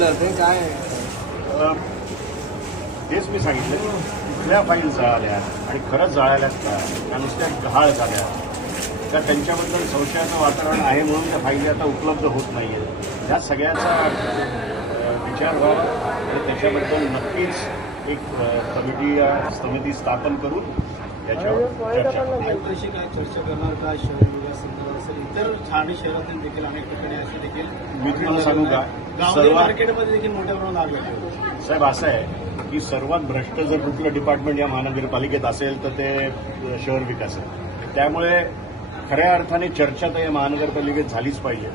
दाबलं ते काय तेच मी सांगितलं, कुठल्या फाईल जळाल्या आणि खरंच जळाल्यात का, त्या नुसत्या गहाळ झाल्या का, त्यांच्याबद्दल संशयाचं वातावरण आहे म्हणून त्या फाईली आता उपलब्ध होत नाही आहे. ह्या सगळ्याचा विचार व्हावा आणि त्याच्याबद्दल नक्कीच एक समिती स्थापन करून त्याच्यावर चर्चा आयुक्तांशी काय चर्चा करणार का शहर विकास संदर्भात असेल, इतर ठाणे शहरातील देखील अनेक ठिकाणी असे देखील मी तुम्हाला सांगू का, गावठी मार्केटमध्ये देखील मोठ्या प्रमाणात आग लागली. साहेब असं आहे की सर्वात भ्रष्ट जर कुठलं डिपार्टमेंट या महानगरपालिकेत असेल तर ते शहर विकास आहे. त्यामुळे खऱ्या अर्थाने चर्चा तर या महानगरपालिकेत झालीच पाहिजे,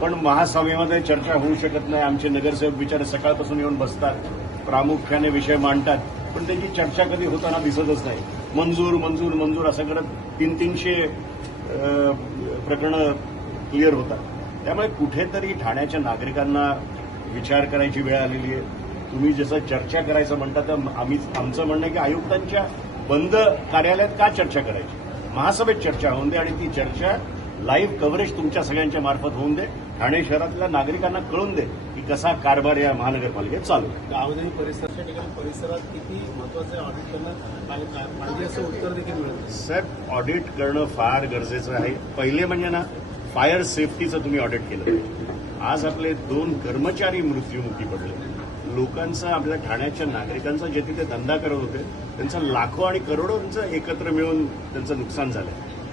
पण महासभेमध्ये चर्चा होऊ शकत नाही. आमचे नगरसेवक बिचारे सकाळपासून येऊन बसतात, प्रामुख्याने विषय मांडतात, पण त्यांची चर्चा कधी होताना दिसतच नाही. मंजूर मंजूर मंजूर असं करत 300 प्रकरणं क्लिअर होतात. त्यामुळे कुठेतरी ठाण्याच्या नागरिकांना विचार करायची वेळ आलेली आहे. तुम्ही जसं चर्चा करायचं म्हणता तर आमचं म्हणणं आहे की आयुक्तांच्या बंद कार्यालयात का चर्चा करायची, महासभेत चर्चा होऊन दे आणि ती चर्चा लाईव्ह कव्हरेज तुमच्या सगळ्यांच्या मार्फत होऊन दे. ठाणे शहरातल्या नागरिकांना कळून दे की कसा कारभार या महानगरपालिकेत चालू आहे. गावदेवी परिसराच्या ठिकाणी परिसरात किती महत्वाचे ऑडिट करणं पाहिजे असं उत्तर देखील मिळतं. साहेब, ऑडिट करणं फार गरजेचं आहे. पहिले म्हणजे ना, फायर सेफ्टीचं तुम्ही ऑडिट केलं पाहिजे. आज आपले 2 कर्मचारी मृत्यूमुखी पडले. लोकांचा, आपल्या ठाण्याच्या नागरिकांचा जे तिथे धंदा करत होते त्यांचं लाखो आणि करोडोंचं एकत्र मिळून त्यांचं नुकसान झालं.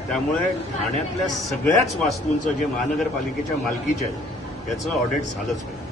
त्यामुळे ठाण्यातल्या सगळ्याच वास्तूंचं जे महानगरपालिकेच्या मालकीच्या आहे त्याचं ऑडिट झालंच पाहिजे.